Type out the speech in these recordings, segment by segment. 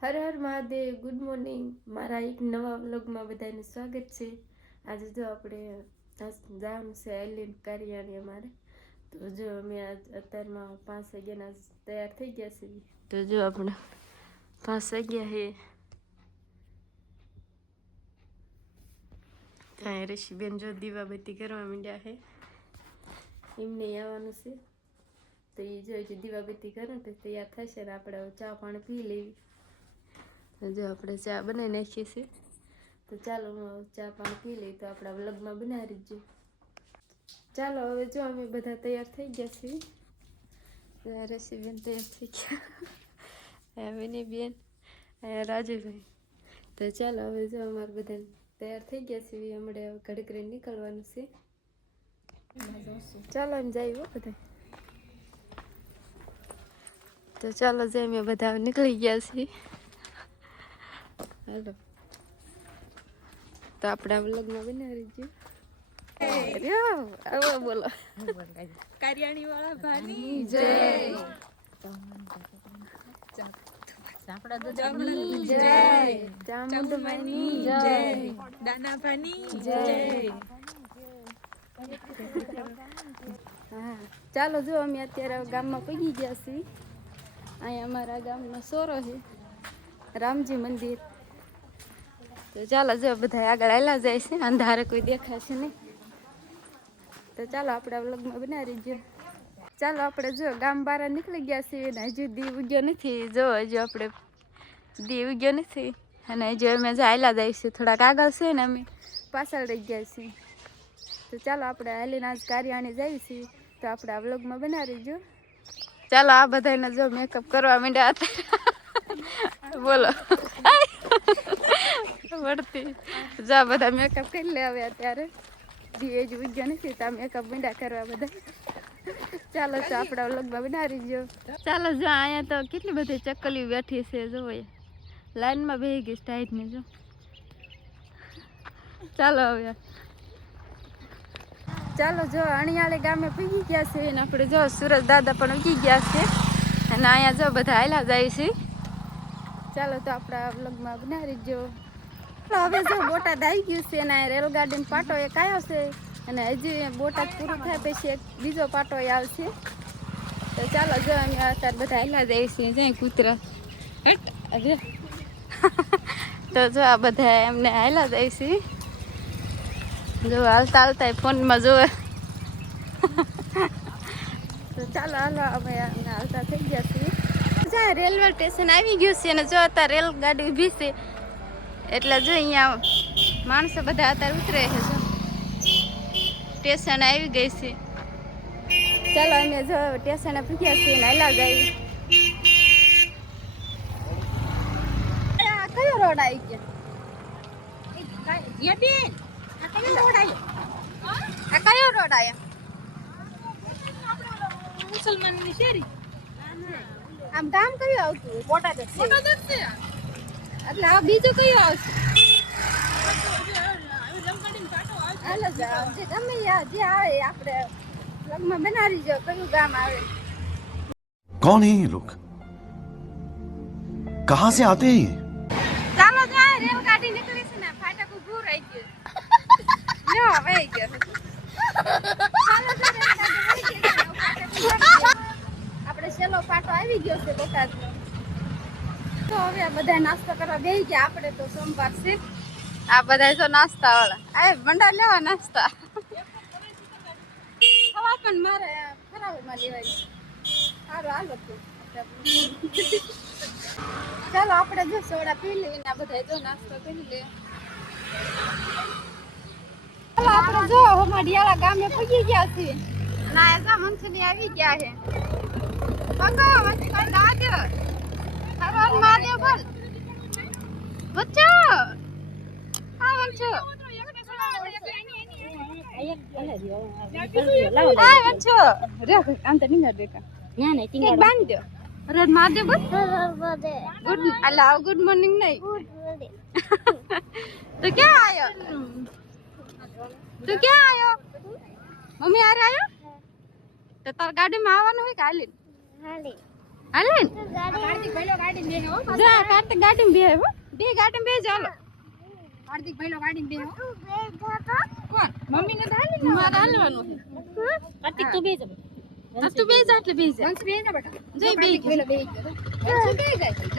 હર હર Mahadev good morning મારા એક નવા વ્લોગમાં બધાનું સ્વાગત છે. આજે જો આપણે જવાનું છે આઈલેન્ડ કરિયાણી અમારે. તો જો અમે આજ અત્યારમાં પાંચ વાગ્યાના તૈયાર થઈ ગયા છીએ તો જો આપણે પાંચ વાગ્યા છે ત્યાં ઋષિબેન જો દીવાબત્તી કરવા માંડ્યા છે એમને આવવાનું છે. તો એ જો દીવાબત્તી કરે તો તૈયાર થશે ને આપણે ચા પાણી પી લેવી. જો આપણે ચા બનાવી નાખીએ છીએ તો ચાલો હું ચા પાણી પી લઈ તો આપણા વ્લગમાં બનાવી રહીજો ચાલો હવે જો અમે બધા તૈયાર થઈ ગયા છીએ. રસીબેન તૈયાર થઈ ગયા. વિની બેન રાજુભાઈ. તો ચાલો હવે જો અમારે બધા તૈયાર થઈ ગયા છીએ. હમણાં હવે ઘડીક રહી નીકળવાનું છે. ચાલો એમ હો બધા. તો ચાલો જઈએ, અમે બધા નીકળી ગયા છીએ. હાલો. તો આપણા વ્લોગમાં બનાવી રહીજો આવો બોલો. કાર્યાણી વાળા ભાની જય. ચાલો જો અમે અત્યારે ગામમાં પગી ગયા છીએ. અહીંયા અમારા ગામનો સોરો છે. રામજી મંદિર. તો ચાલો જો બધા આગળ આવેલા જાય છે, અંધારે કોઈ દેખાશે નહીં. તો ચાલો આપણે વ્લોગમાં બનાવી જો ચાલો આપણે જો ગામ બહાર નીકળી ગયા છીએ અને હજુ દી ઉગ્યો નથી. જો હજુ આપણે દી ઉગ્યો નથી અને હજુ અમે જાયેલા જાય છે. થોડાક આગળ છે ને અમે પાછળ રહી ગયા છીએ. તો ચાલો આપણે હાલીને આજ કાર્યાણી જઈએ છીએ. તો આપણે આ વ્લોગમાં બનાવી જો ચાલો આ બધાને જો મેકઅપ કરવા માંડ્યા હતા. બોલો. વળતી જા, બધા મેકઅપ કરી લે હવે અત્યારે. દીવે જ ઉગ્યો નથી, તો મેકઅપ મીંડા કરવા બધા. ચાલો તો આપણા વ્લોગમાં બનાવી જો ચાલો જો, અહીંયા તો કેટલી બધી ચકલી બેઠી છે, જો લાઈનમાં બેસી ગઈ સ્ટાઈટને જો. ચાલો હવે. ચાલો જો, અણિયાળે ગામે પીગી ગયા છે અને આપણે જો સુરત દાદા પણ ઉગી ગયા છે. અને અહીંયા જો બધા હાલા જાય છે. ચાલો તો આપણા વ્લોગમાં બનાવી જો હવે જો બોટાદ આવી ગયું છે અને રેલગાડીનો પાટો એક આવ્યો છે અને હજી બોટાદ પૂરું થાય પછી એક બીજો પાટો આવશે. તો ચાલો જો અમે અત્યારે બધા હાયલા જાય છે જાય કૂતરા. તો જો આ બધા એમને હાયલા જઈએ છીએ. જો હાલતા હાલતા ફોનમાં જોવે તો ચાલો હાલો, અમે હાલતા થઈ ગયા છીએ. રેલવે સ્ટેશન આવી ગયું છે અને જો અત્યારે રેલગાડી ઊભી છે. એટલે જો અહીંયા માણસો બધા અત્યારે ઉતરે છે જો. સ્ટેશન આવી ગઈ છે. ચાલો અમે જો સ્ટેશને પૂછ્યા છીએ હેલા આ કયો રોડ આવી ગયા? કયો રોડ આવ્યો? આવ્યા? મુસલમાનની શેરી? આમ ગામ કયું આવતું? બોટાદ જ છે. ફોટો દે એટલે આ બીજું કયું આવશે રંગડીને કાટો આવે હાલો જાઓ જે ગમે યા જે આવે એ આપણે લગ્નમાં બનાવી જો કયું ગામ આવે कौन है ये लोग कहां से आते हैं ये ચાલો જાય રેલગાડી નીકળી છે ને ફાટક ઊભું રહી ગયું લ્યો વહી ગયો ચાલો જો રેલગાડી વહી ગઈ છે, હવે ફાટક ઊભું રહી ગયું. આપણે છેલ્લો પાટો આવી ગયો છે બોટાદનો તો હવે આ બધા નાસ્તો કરવા બેસી ગયા. આપણે તો સોમવાર છે. આ બધા જો નાસ્તા વાળા. આ ભંડાર લેવા નાસ્તા. ખવા પણ મારે ખરાબમાં લેવાની સારું હાલો તો. ચાલો આપણે જો સોડા પી લઈએ ને બધા જો નાસ્તો કરી લે. ચાલો આપણે જો હમાડિયાળા ગામે પહોંચી ગયા છીએ. ના એસા મંથની આવી ગયા છે. પગો વચ્ચે મહાદેવ બોલ બચ્ચો આ વંચો આ વંચો રે આમ તો નિંગા દેખા એક બાંધ દો હરવાર મહાદેવ બોલ ગુડ અલા ગુડ મોર્નિંગ નહીં તો ક્યાં આયો તું ક્યાં આયો મમ્મી આરે આયો તો તાર ગાડીમાં આવવાનું હોય કે હાલી હાલે ને કાર્તિક ભાઈલો ગાડી દે હો જા કાર્તિક ગાડીમાં બે હો બે ગાડીમાં બે ચાલો હાર્દિક ભાઈ ભાઈલો ગાડી બે હો કોણ? મમ્મી ને હાલે મારે હાલવાનું છે. કાર્તિક તું બે જા. હા, તું બે જા એટલે બે જા. વંશ બે જા બેટા. જય બે કાર્તિક બે ગયો. વંશ બે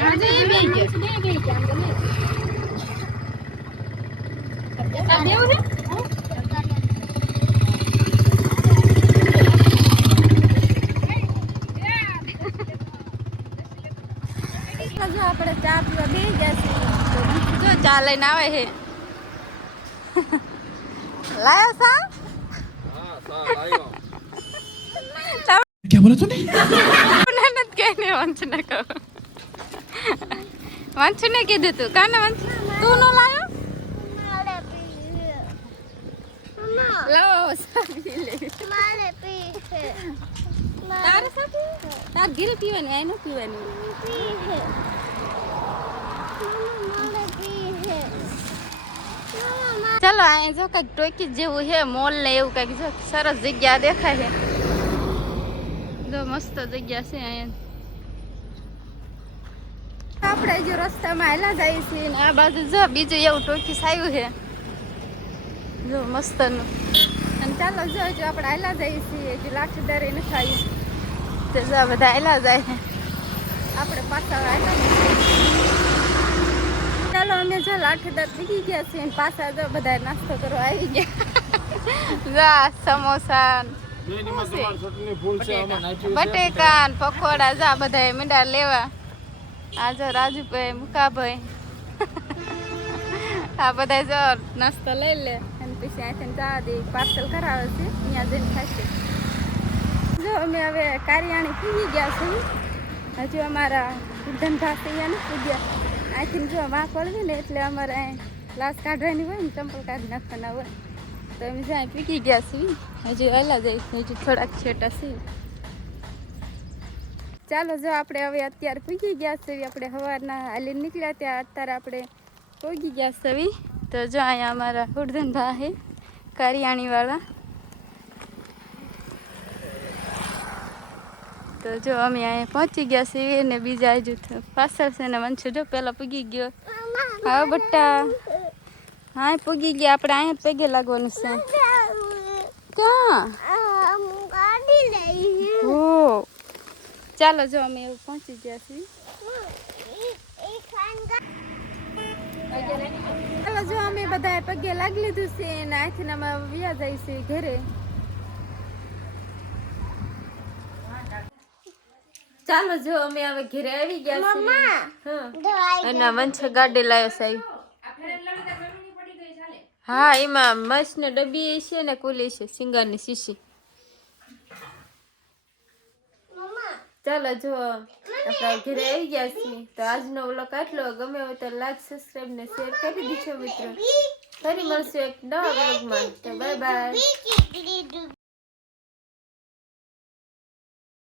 હા, જય બે ગયો. બે ગયા. આમ ગમે દેવું છે જો આપણે ચા પીવા બે ગયા છીએ જો ચા લઈને આવે છે લાયો સા क्या बोला तूने નનદ કહીને વંશને કહો વંશને કીધું તું કાને વંશ તું નો લાયો લાવો સાબી લે તારે સાબી તાર ઘીરે પીવાની આઈ નો પીવાની ચાલો અહીંયા જો કંઈક ટોકી જેવું છે, મોલ ને એવું કંઈક જો સરસ જગ્યા દેખાય છે. જો મસ્ત જગ્યા છે અહીંયા. આપણે જો રસ્તામાં હેલા જઈએ છીએ ને આ બાજુ જો બીજું એવું ટોકીસ આવ્યું છે. જો મસ્તનું. અને ચાલો, જો જો આપણે હેલા જઈએ છીએ જો લાઠીદારી નથી આવી. તો જો બધા હેલા જાય છે. આપણે પાછા હેલા ચાલો અમે જો લાઠીદાર થઈ ગયા છીએ પાછા જો બધા નાસ્તો કરવા આવી ગયા. જા સમોસા બટેકા. પકોડા જા બધા મીંડા લેવા. આ જો રાજુભાઈ મુકાભાઈ. આ બધા જો નાસ્તો લઈ લે. અને પછી અહીંથી ચા દે પાર્સલ કરાવે છે. અહીંયા જઈને ખાશે. જો અમે હવે કારિયાણી પીવી ગયા છીએ. હજુ અમારા ધંધા અહીંયા નથી પૂગ્યા અહીંથી જો વાં પડવી ને એટલે અમારે અહીં લાશ કાઢવાની હોય ને, ચંપલ કાઢી નાખવાના હોય. તો અમે જ્યાં પીકી ગયા છીએ. હજુ વહેલા જઈશ હજુ થોડાક છેટા છે ચાલો જો આપણે હવે અત્યારે પૂગી ગયા છીએ. આપણે સવારના હાલી નીકળ્યા ત્યાં અત્યારે આપણે પૂગી ગયા છીએ. તો જો અહીંયા અમારા હુડધંધા છે, કરિયાણીવાળા. તો જો અમે અહીંયા પહોંચી ગયા છીએ ને બીજા હજુ પાછળ છે ને વંશુ જો પેલા પૂગી ગયો. હા બટ્ટા હા, પૂગી ગયા. આપણે અહીંયા પગે લાગવાનું છે. ક્યાં? હો ચાલો જો અમે એવું પહોંચી ગયા છીએ. ચાલો જો અમે બધા પગે લાગી લીધું છે અને આથી અમે વ્યા જાય છે ઘરે. ચાલો જો અમે હવે ઘરે આવી ગયા છીએ. હા. અને વંશ ગાડી લાવ્યો સાહેબ હા એમાં મસ્ત ને ડબ્બી છે ને કુલી છે સિંગારની શીશી. ચાલો જો આપણા ઘરે આવી ગયા છીએ. તો આજનો વ્લોગ આટલો. ગમે હોય તો લાઈક સબસ્ક્રાઈબ ને શેર કરી દીજો મિત્રો. ફરી મળશું એક નવા વ્લોગમાં. તો બાય બાય